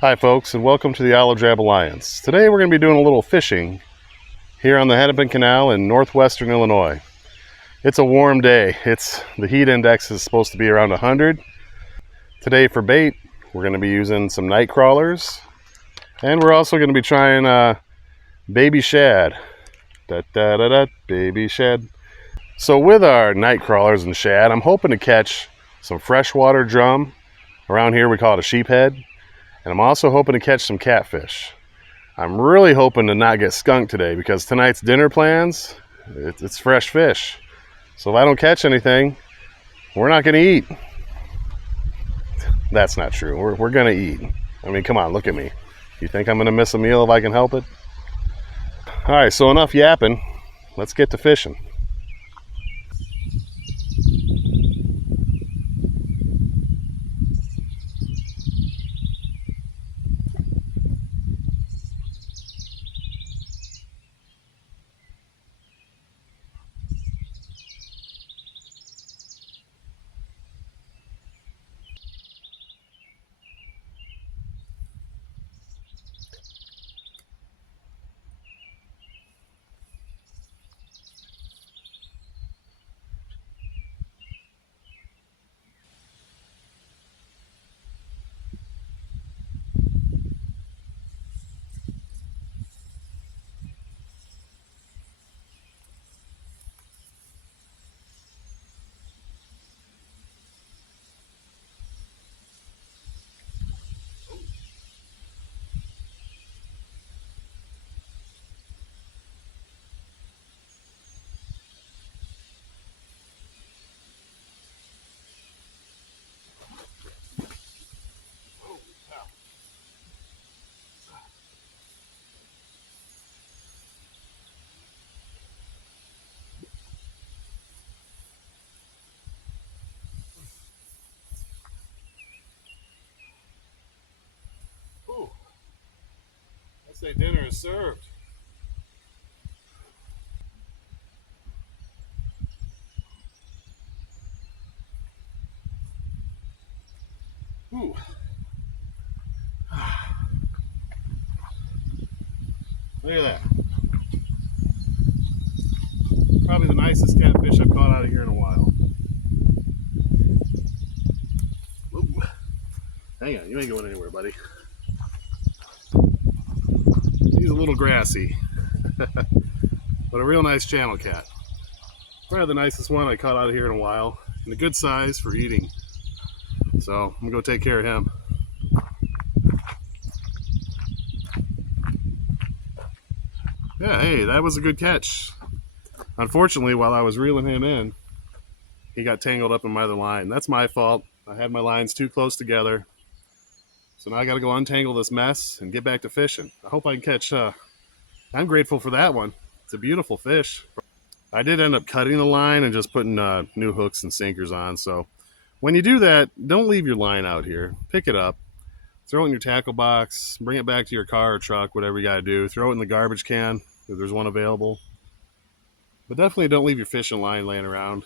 Hi folks, and welcome to the Olive Drab Alliance. Today we're going to be doing a little fishing here on the Hennepin Canal in northwestern Illinois. It's a warm day. The heat index is supposed to be around 100. Today for bait, we're going to be using some night crawlers, and we're also going to be trying baby shad. Baby shad. So with our night crawlers and shad, I'm hoping to catch some freshwater drum. Around here we call it a sheephead. And I'm also hoping to catch some catfish. I'm really hoping to not get skunked today because tonight's dinner plans, it's fresh fish. So if I don't catch anything, we're not going to eat. That's not true. We're going to eat. I mean, come on, look at me. You think I'm going to miss a meal if I can help it? All right, so enough yapping. Let's get to fishing. Ooh, I say dinner is served. Ooh. Look at that. Probably the nicest catfish I've caught out of here in a while. Ooh. Hang on, you ain't going anywhere, buddy. He's a little grassy, but a real nice channel cat. Probably the nicest one I caught out of here in a while, and a good size for eating. So I'm gonna go take care of him. Yeah, hey, that was a good catch. Unfortunately, while I was reeling him in, he got tangled up in my other line. That's my fault. I had my lines too close together. So now I gotta go untangle this mess and get back to fishing. I hope I can catch, I'm grateful for that one. It's a beautiful fish. I did end up cutting the line and just putting new hooks and sinkers on. So when you do that, don't leave your line out here. Pick it up, throw it in your tackle box, bring it back to your car or truck, whatever you got to do. Throw it in the garbage can if there's one available. But definitely don't leave your fishing line laying around.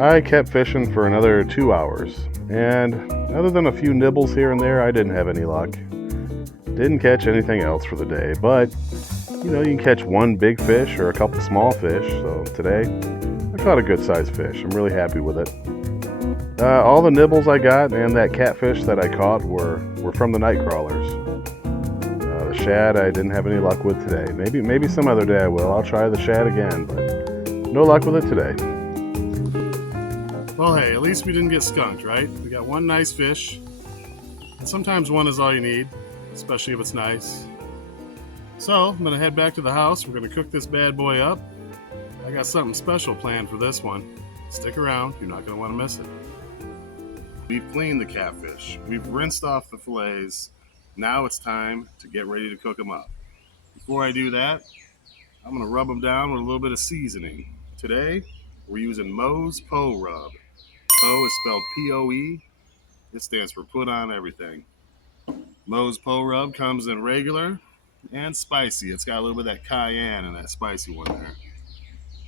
I kept fishing for another 2 hours, and other than a few nibbles here and there, I didn't have any luck. Didn't catch anything else for the day, but you know, you can catch one big fish or a couple small fish. So today, I caught a good sized fish. I'm really happy with it. All the nibbles I got and that catfish that I caught were from the night crawlers. The shad I didn't have any luck with today. Maybe some other day I will. I'll try the shad again, but no luck with it today. Well, hey, at least we didn't get skunked, right? We got one nice fish. And sometimes one is all you need, especially if it's nice. So I'm gonna head back to the house. We're gonna cook this bad boy up. I got something special planned for this one. Stick around, you're not gonna wanna miss it. We've cleaned the catfish. We've rinsed off the fillets. Now it's time to get ready to cook them up. Before I do that, I'm gonna rub them down with a little bit of seasoning. Today, we're using Moe's Poe Rub. Poe is spelled P-O-E. It stands for put on everything. Moe's Poe Rub comes in regular and spicy. It's got a little bit of that cayenne and that spicy one there.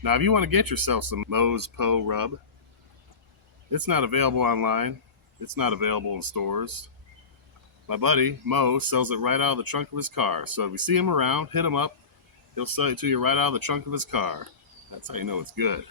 Now, if you want to get yourself some Moe's Poe Rub, it's not available online. It's not available in stores. My buddy, Mo, sells it right out of the trunk of his car. So if you see him around, hit him up. He'll sell it to you right out of the trunk of his car. That's how you know it's good.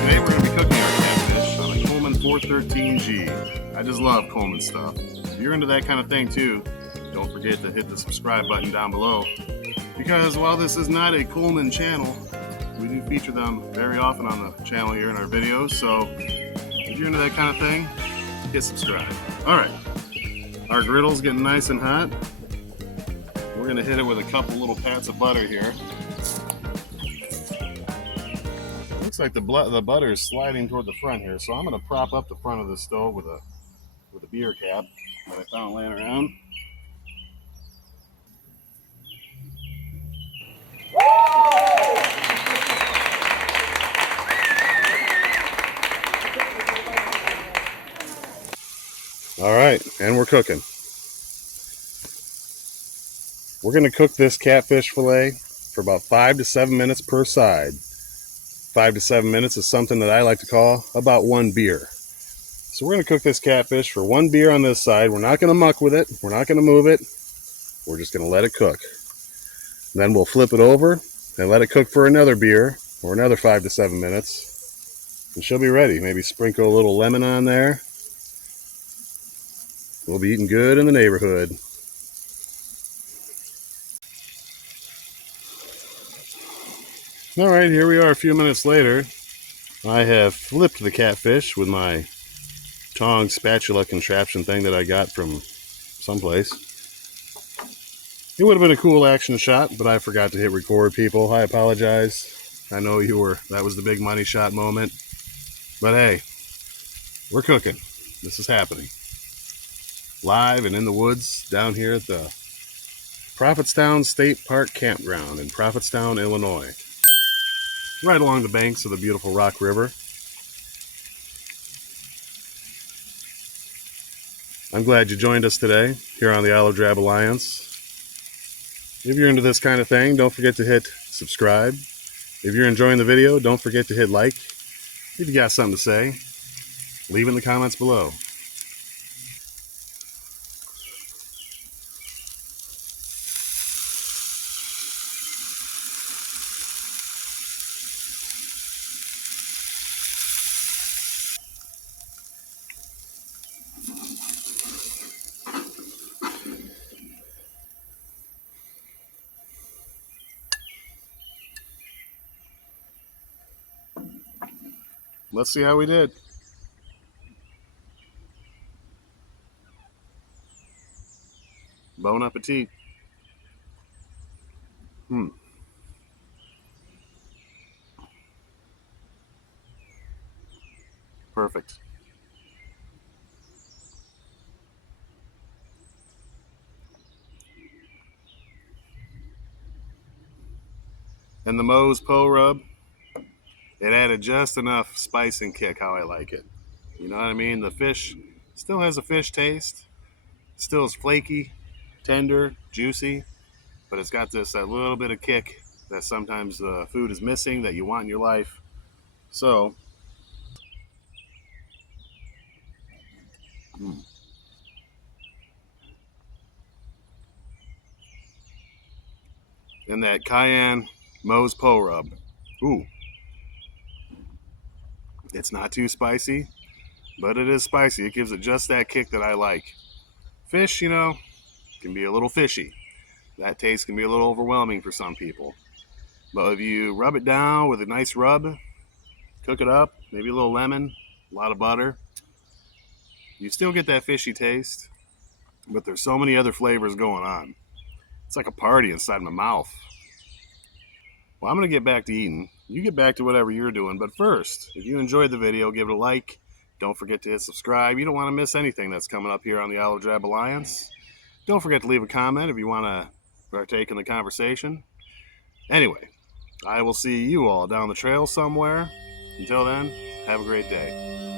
Today we're going to be cooking our catfish on a Coleman 413G. I just love Coleman stuff. If you're into that kind of thing too, don't forget to hit the subscribe button down below. Because while this is not a Coleman channel, we do feature them very often on the channel here in our videos. So if you're into that kind of thing, hit subscribe. Alright, our griddle's getting nice and hot. We're going to hit it with a couple little pats of butter here. Looks like the butter is sliding toward the front here, so I'm going to prop up the front of the stove with a beer cap that I found laying around. All right, and we're cooking. We're going to cook this catfish fillet for about 5 to 7 minutes per side. 5 to 7 minutes is something that I like to call about one beer. So we're going to cook this catfish for one beer on this side. We're not going to muck with it. We're not going to move it. We're just going to let it cook. And then we'll flip it over and let it cook for another beer or another 5 to 7 minutes. And she'll be ready. Maybe sprinkle a little lemon on there. We'll be eating good in the neighborhood. All right, here we are a few minutes later. I have flipped the catfish with my tong spatula contraption thing that I got from someplace. It would have been a cool action shot, but I forgot to hit record, people. I apologize. I know that was the big money shot moment. But hey, we're cooking. This is happening. Live and in the woods down here at the Prophetstown State Park Campground in Prophetstown, Illinois. Right along the banks of the beautiful Rock River. I'm glad you joined us today here on the Olive Drab Alliance. If you're into this kind of thing, don't forget to hit subscribe. If you're enjoying the video, don't forget to hit like. If you got something to say, leave in the comments below. Let's see how we did. Bon appetit. Perfect. And the Moe's Po Rub, it added just enough spice and kick how I like it. You know what I mean? The fish still has a fish taste. Still is flaky, tender, juicy, but it's got that little bit of kick that sometimes the food is missing that you want in your life. So, and that cayenne Moe's Po Rub. Ooh. It's not too spicy, but it is spicy. It gives it just that kick that I like. Fish, can be a little fishy. That taste can be a little overwhelming for some people. But if you rub it down with a nice rub, cook it up, maybe a little lemon, a lot of butter, You still get that fishy taste, but there's so many other flavors going on. It's like a party inside my mouth. Well, I'm going to get back to eating. You get back to whatever you're doing. But first, if you enjoyed the video, give it a like. Don't forget to hit subscribe. You don't want to miss anything that's coming up here on the Olive Drab Alliance. Don't forget to leave a comment if you want to partake in the conversation. Anyway, I will see you all down the trail somewhere. Until then, have a great day.